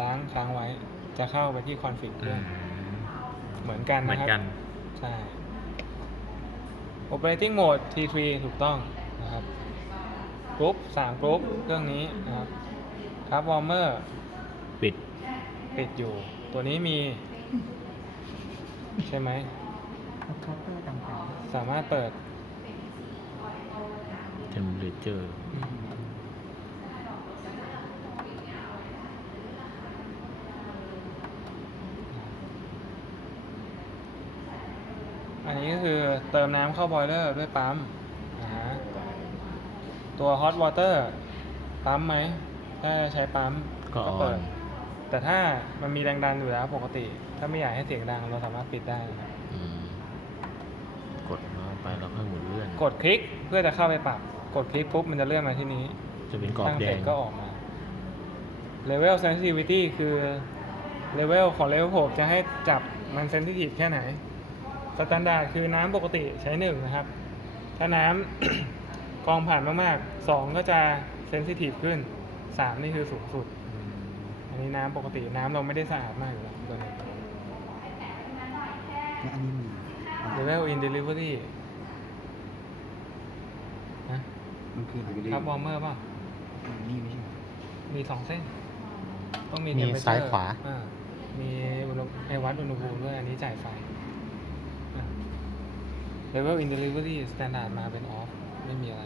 ล้างค้างไว้ จะเข้าไปที่คอนฟิกเคอืรื่องมเหมือนกันเหมือนะนครับกันใช่ Operating Mode T3 ถูกต้องนะครับกรุ๊ปสามกรุ๊ปเครื่องนี้นะครับครับวอร์เมอร์ปิด ปิดอยู่ ตัวนี้มี ใช่ไหม เคาน์เตอร์ต่างสามารถเปิด temperature อัน นี้ก็คือเติมน้ำเข้าบอยเลอร์ด้วยปั๊มนะฮะตัว hot water ปั๊มไหม ถ้าใช้ปั๊มก็เปิด on แต่ถ้ามันมีแรงดันอยู่แล้วปกติ ถ้าไม่อยากให้เสียงดังเราสามารถปิดได้นะครับอืมกดมาไปแล้วค่อยหมุนเลื่อนกดคลิกเพื่อจะเข้าไปปรับ กดคลิกปุ๊บมันจะเลื่อนมาที่นี้จะเป็นกรอบตั้งแดเสร็จงก็ออกมา level sensitivity คือ level ของ level 6จะให้จับมัน sensitive แค่ไหน สแตนดาร์ดคือน้ำปกติใช้หนึ่งนะครับ ถ้าน้ำกรองผ่านมากๆสองก็จะเซนซิทีฟขึ้นสามนี่คือสูงสุด อันนี้น้ำปกติน้ำเราไม่ได้สะอาดมากอยู่แล้วตัวนี้ๆและอันนี้มีอ่า level in delivery นะมันคืออะไรครับวอร์เมอร์ป่ะอ่านี่ไม่ใช่เหรอมีสองเส้น ต้องมีมี temperature ซ้ายขวาอ่มีอุณหให้วัดอุณหภูมิด้วยอันนี้จ่ายไฟอะ level in delivery standard มาเป็น off ไม่มีอะไร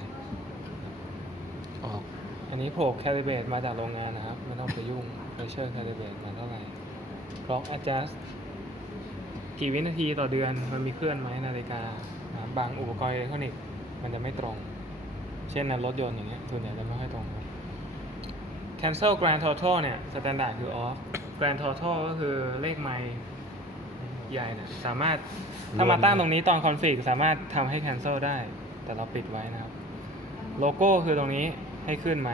ออก อันนี้โผล่ calibrate มาจากโรงงานนะครับ ไม่ต้องไปยุ่ง pressure calibrate มาเท่าไหร่ clock adjust กี่วินาทีต่อเดือนมันมีเคลื่อนไหมนาฬิกานะครับบางอุปกรณ์อิเล็กทรอนิกส์มันจะไม่ตรง เช่นในรถยนต์อย่างเงี้ยส่วนใหญ่จะไม่ค่อยตรงครับ cancel grand total เนี่ย standard คือ off grand total ก็คือเลขไมล์ ใหญ่นะสามารถถ้ามาตั้งตรงนี้ตอน config สามารถทำให้ cancel ได้ แต่เราปิดไว้นะครับ โลโก้คือตรงนี้ให้ขึ้นไหม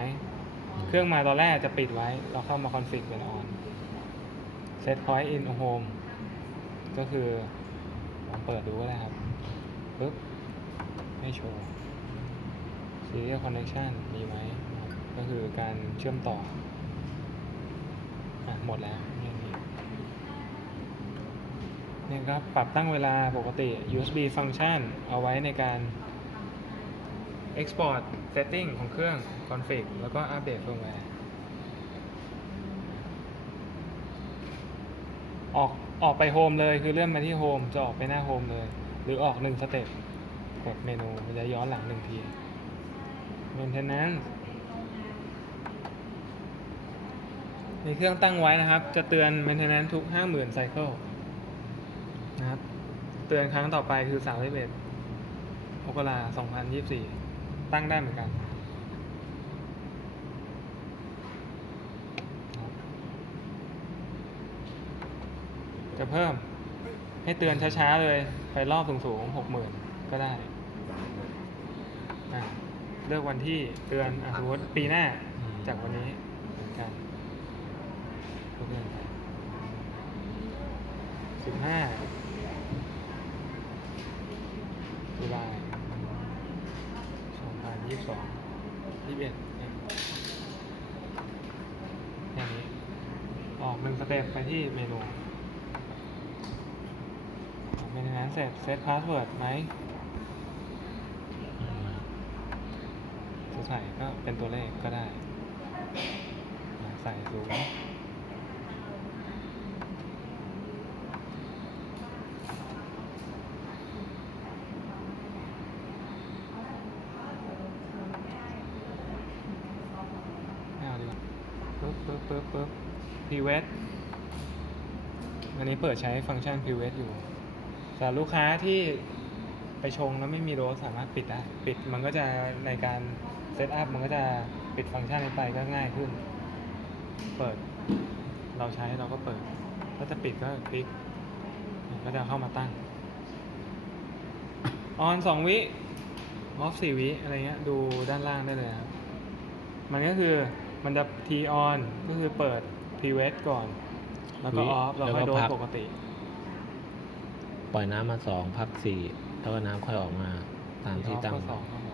เครื่องมาตอนแรกจะปิดไว้ เราเข้ามา config เป็น on set point in home ก็คือลองเปิดดูก็ได้ครับปึ๊บให้โชว์ serial connection มีไหมนะครับก็คือการเชื่อมต่อ อะ หมดแล้วเนี่ยนี่เนี่ยครับปรับตั้งเวลาปกติ USB function เอาไว้ในการ export setting ของเครื่อง config แล้วก็อัปเดต firmware ออกออกไปโฮมเลยคือเลื่อนมาที่โฮมจะออกไปหน้าโฮมเลย หรือออกหนึ่งสเต็ปกดเมนูมันจะย้อนหลังหนึ่งที maintenance ในเครื่องตั้งไว้นะครับ จะเตือน maintenance ทุก 50,000 ไซเคิล นะครับ เตือนครั้งต่อไปคือ31มกราคม2024ตั้งได้เหมือนกันจะเพิ่มให้เตือนช้าๆเลย ไปรอบสูงๆหกหมื่นก็ได้ เลือกวันที่เตือนอสมมติปีหน้าจากวันนี้เหมือนกันก็เลื่อนสิบห้า ตุลาสองพันยี่สิบสองยี่สิบเอ็ดเนี่ยแค่นี้ ออกหนึ่งสเต็ปไปที่เมนูเป็นอย่างนั้นเสร็จเซตพาสเวิร์ดไหมจะใส่ก็เป็นตัวเลขก็ได้ ใส่ศูนย์ไม่เอาดีกว่าปึ๊บปึ๊บปึ๊บปึ๊บ พีเวสอันนี้เปิดใช้ฟังก์ชันพีเวสอยู่สำหรับลูกค้าที่ไปชงแล้วไม่มีโรสสามารถปิดได้ปิดมันก็จะในการเซตอัพมันก็จะปิดฟังก์ชันนี้ไปก็ง่ายขึ้น เปิด เราใช้เราก็เปิด ถ้าจะปิดก็คลิกก็จะเข้ามาตั้ง ออนสองวิออฟสี่วิอะไรเงี้ยดูด้านล่างได้เลยครับ มันก็คือมันจะ T on ก็คือเปิด pre-wet ก่อน แล้วก็วิ off แล้วค่อยแล้วก็โดสพักปกติ ปล่อยน้ำมาสองพักสี่แล้วก็น้ำค่อยออกมาตามที่ตั้งข้อสองข้อสอ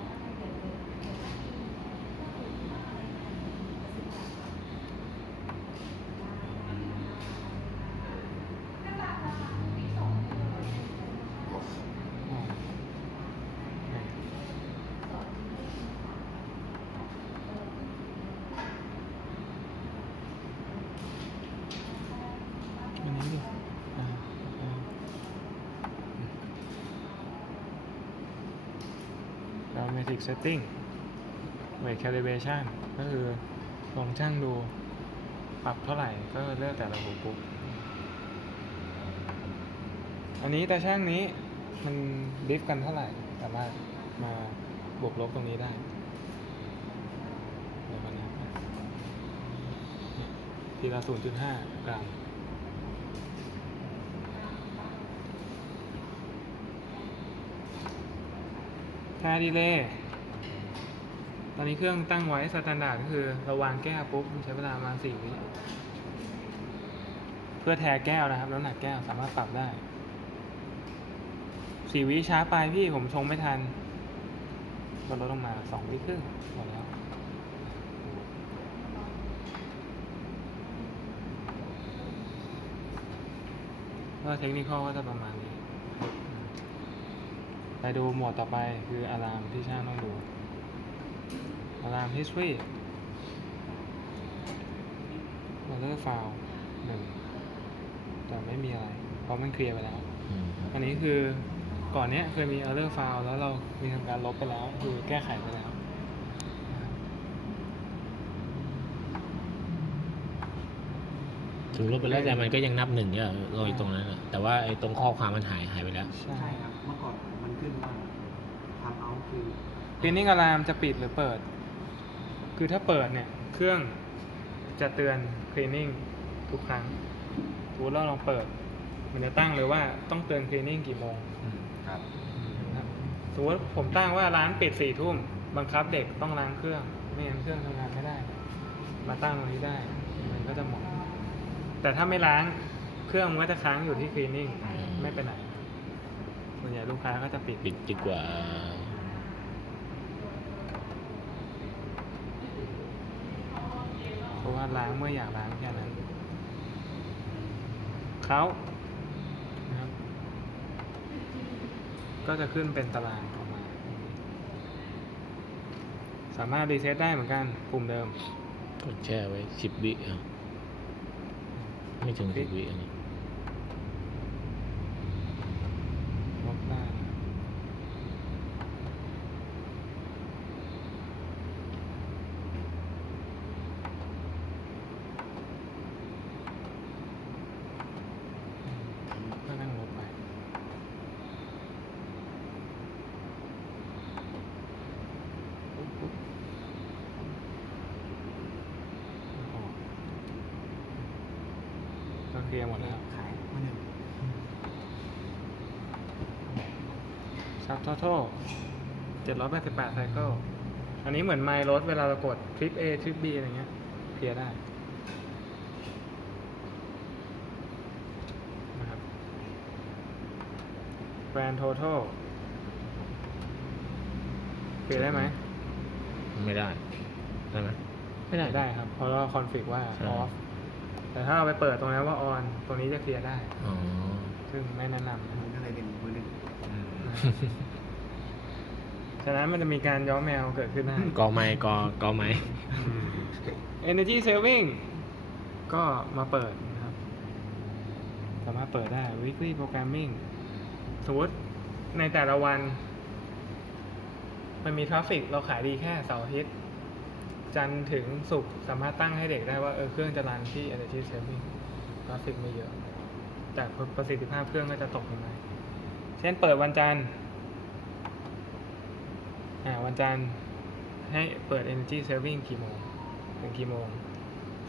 ง Basic Setting Weight Calibration ก็คือลองช่างดูปรับเท่าไหร่ก็เลือกแต่ละหูปุ๊บอันนี้แต่ช่างนี้มันดิฟกันเท่าไหร่สามารถมาบวกลบตรงนี้ได้เดี๋ยวนะทีละ 0.5 กรัมค่าดีเลย ตอนนี้เครื่องตั้งไว้สแตนดาร์ดก็คือเราวางแก้วปุ๊บมันใช้เวลาประมาณสี่วิเพื่อแทแก้วนะครับน้ำหนักแก้วสามารถปรับได้สี่วิช้าไปพี่ผมชงไม่ทันก็ลดลงมาสองวิครึ่งหมดแล้วก็เทคนิคก็จะประมาณนี้ไปดูหมวดต่อไปคืออะลามที่ช่างต้องดู อะลาม history water foul หนึ่งแต่ไม่มีอะไร เพราะมันเคลียร์ไปแล้วอืมอันนี้คือก่อนเนี้ยเคยมี error foul แล้วเรามีทำการลบไปแล้ว คือแก้ไขไปแล้วนะครับถึงลบไปแล้วแต่มันก็ยังนับหนึ่งเนี่ยโรยตรงนั้นอะแต่ว่าไอ้ตรงข้อความมันหายหายไปแล้วใช่ใช่ครับ เมื่อก่อนมันขึ้นว่าทำเอาคือ cleaning alarm จะปิดหรือเปิด คือถ้าเปิดเนี่ย เครื่องจะเตือน cleaning ทุกครั้งสมมติเราลองเปิด มันจะตั้งเลยว่าต้องเตือน cleaning กี่โมงครับนะครับสมมติผมตั้งว่าร้านปิดสี่ทุ่มบังคับเด็กต้องล้างเครื่อง ไม่งั้นเครื่องทำงานไม่ได้ มาตั้งตรงนี้ได้ มันก็จะหมด แต่ถ้าไม่ล้างเครื่องมันก็จะค้างอยู่ที่ cleaning ไม่ไปไหนส่วนใหญ่ลูกค้าก็จะปิด ปิดดีกว่า เพราะว่าล้างเมื่ออยากล้างแค่นั้นเขานะครับ ก็จะขึ้นเป็นตารางออกมา สามารถรีเซ็ตได้เหมือนกันปุ่มเดิมกดแช่ไว้สิบวิอะไม่ถึงสิบวิอันนี้ ลบได้ก็นั่งลบไป ปุ๊บปุ๊บออกก็เค ลียร์หมดแล้วขายมาหนึ่งซับทอทเจ็ดร้อยแปดสิบแปดไซเคิลอันนี้เหมือนไมล์รถเวลาเรากดทริป A ทริป B อะไรเงี้ยเคลียร์ได้นะครับแบรนด์ total เคลียร์ได้ไหม ไม่ได้ ได้ไหมไม่ได้ได้ครับ เพราะเราคอนฟิกว่า ใช่ off แต่ถ้าเราไปเปิดตรงนั้นว่า on ตรงนี้จะเคลียร์ได้ อ๋อซึ่งไม่แนะนำนะมันก็เลยเป็นมือหนึ่งฉะนั้นมันจะมีการย้อมแมวเกิดขึ้นได้ กอไม้กอกอไม้ Energy Saving ก็มาเปิดนะครับ สามารถเปิดได้ Weekly Programming สมมติในแต่ละวัน มันมีทราฟฟิกเราขายดีแค่เสาร์อาทิตย์ จันทร์ถึงศุกร์สามารถตั้งให้เด็กได้ว่าเออเครื่องจะรันที่ Energy Saving ทราฟิกไม่เยอะ แต่ประสิทธิภาพเครื่องก็จะตกลงมาเช่นเปิดวันจันทร์อ่าวันจันทร์ให้เปิด Energy Saving กี่โมงถึงกี่โมง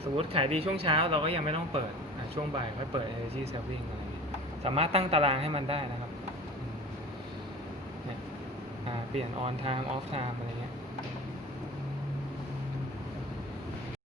สมมติขายดีช่วงเช้าเราก็ยังไม่ต้องเปิดช่วงบ่ายค่อยเปิด Energy Saving อะไรอย่างสามารถตั้งตารางให้มันได้นะครับอ่าเปลี่ยน on time off time อะไรเงี้ย